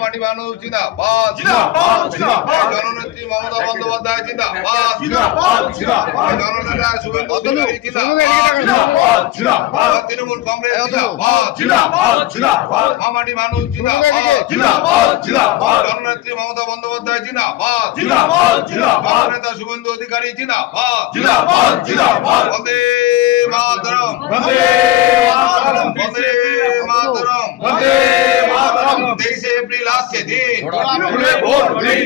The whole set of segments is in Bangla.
মাটি মানুষ জিন্দাবাদ, জননেত্রী মমতা বন্দ্যোপাধ্যায় জিন্দাবাদ, জননেতা শুভেন্দু অধিকারী জিন্দাবাদ, তৃণমূল কংগ্রেস জিন্দাবাদ, মাটি মানুষ জিন্দাবাদ, জননেত্রী মমতা বন্দ্যোপাধ্যায় জিন্দাবাদ, জননেতা শুভেন্দু অধিকারী জিন্দাবাদ, বন্দে মাতরম, বন্দে মাতরম, বন্দে মাতরম। 23 এপ্রিল আসছে দিন,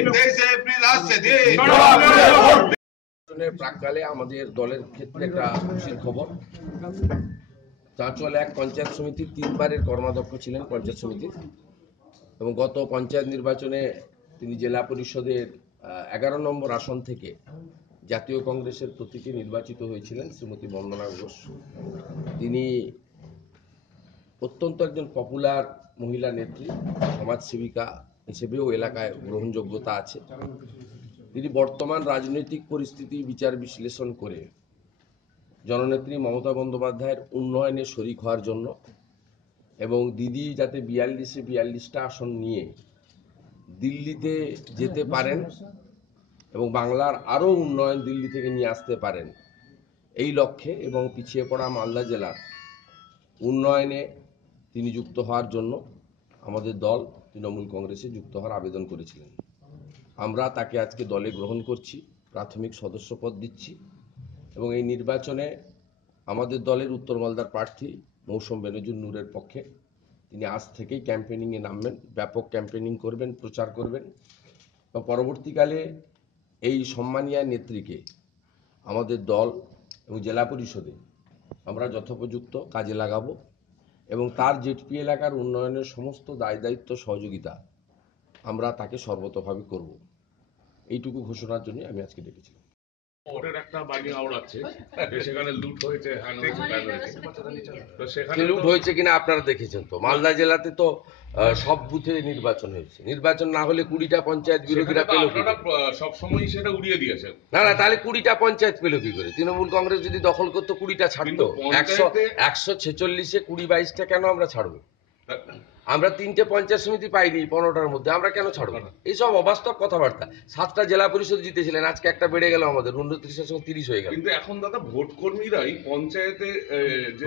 23 এপ্রিল আসছে দিন। প্রাককালে আমাদের দলের ক্ষেত্রে একটা খুশির খবর। চাঁচল এক পঞ্চায়েত সমিতির 3 বারের কর্মাধ্যক্ষ ছিলেন পঞ্চায়েত সমিতির, এবং গত পঞ্চায়েত নির্বাচনে তিনি জেলা পরিষদের 11 নম্বর আসন থেকে জাতীয় কংগ্রেসের প্রতীকে নির্বাচিত হয়েছিলেন শ্রীমতী বন্দনা ঘোষ। তিনি অত্যন্ত একজন পপুলার মহিলা নেত্রী, সমাজসেবিকা হিসেবেও এলাকায় গ্রহণযোগ্যতা আছে। তিনি বর্তমান রাজনৈতিক পরিস্থিতি বিচার বিশ্লেষণ করে জননেত্রী মমতা বন্দ্যোপাধ্যায়ের উন্নয়নে শরিক হওয়ার জন্য এবং দিদি যাতে 42টা আসন নিয়ে দিল্লিতে যেতে পারেন এবং বাংলার আরও উন্নয়ন দিল্লি থেকে নিয়ে আসতে পারেন, এই লক্ষ্যে এবং পিছিয়ে পড়া মালদা জেলার উন্নয়নে তিনি যুক্ত হওয়ার জন্য আমাদের দল তৃণমূল কংগ্রেসে যুক্ত হওয়ার আবেদন করেছিলেন। আমরা তাকে আজকে দলে গ্রহণ করছি, প্রাথমিক সদস্যপদ দিচ্ছি এবং এই নির্বাচনে আমাদের দলের উত্তর মালদার প্রার্থী মৌসুম বেনজির নূরের পক্ষে তিনি আজ থেকেই ক্যাম্পেনিংয়ে নামবেন, ব্যাপক ক্যাম্পেনিং করবেন, প্রচার করবেন এবং পরবর্তীকালে এই সম্মানীয় নেত্রীকে আমাদের দল এবং জেলা পরিষদে আমরা যথোপযুক্ত কাজে লাগাবো এবং তার জেডপি এলাকার উন্নয়নের সমস্ত দায় দায়িত্ব সহযোগিতা আমরা তাকে সর্বতোভাবে করব। এইটুকু ঘোষণার জন্য আমি আজকে ডেকেছিলাম। ওটার একটা বাইরে আউট আছে, সেখানে লুট হয়েছে, লুট হয়েছে কিনা আপনারা দেখেছেন তো। মালদা জেলাতে তো সব বুথে নির্বাচন হয়েছে, নির্বাচন না হলে 20টা পঞ্চায়েত বিরোধীরা পেল কি? সবসময় সেটা উড়িয়ে দিয়েছে। না, তাহলে 20টা পঞ্চায়েত পেল কি করে? তৃণমূল কংগ্রেস যদি দখল করতো 20টা ছাড়তো। 146-এ 20-22টা কেন আমরা ছাড়বো? আমরা 3টে পঞ্চায়েত সমিতি পাইনি 15টার মধ্যে, আমরা কেন ছাড়বো না? এইসব অবাস্তব কথাবার্তা। 7টা জেলা পরিষদ জিতেছিলেন, আজকে একটা বেড়ে গেল আমাদের 29-এর সঙ্গে 30 হয়ে গেল। কিন্তু এখন দাদা ভোট কর্মীরাই পঞ্চায়েতে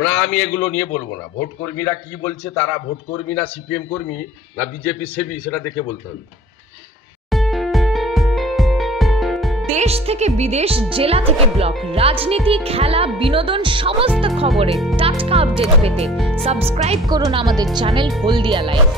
না, আমি এগুলো নিয়ে বলবো না। ভোট কর্মীরা কি বলছে, তারা ভোট কর্মী না সিপিএম কর্মী না বিজেপি সেবী, সেটা দেখে বলতে হবে। দেশ থেকে বিদেশ, জেলা থেকে ব্লক, রাজনীতি, খেলা, বিনোদন সমস্ত খবরে টাটকা আপডেট পেতে সাবস্ক্রাইব করুন আমাদের চ্যানেল হলদিয়া লাইভ।